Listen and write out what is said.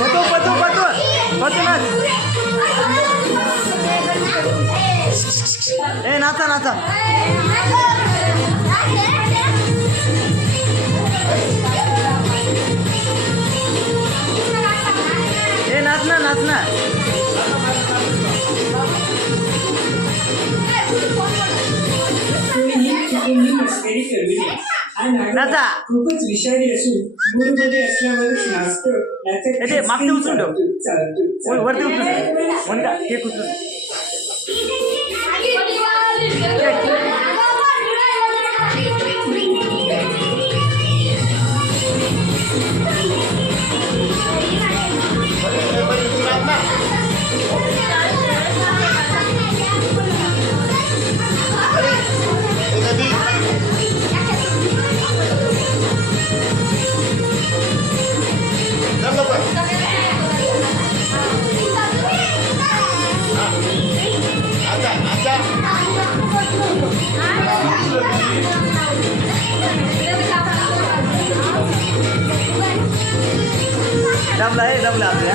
पतू पतू पतू पतू नाच. ए नाचा नाचा. ए नाच ना नाच ना. नाचा. खूपच विषारी असून मूडमध्ये असल्यावरच नाचतो. ते मागते उचलून ठेव. वरती उचलून ठेव. का केक उचलून. दमला आहे दमला आपल्या.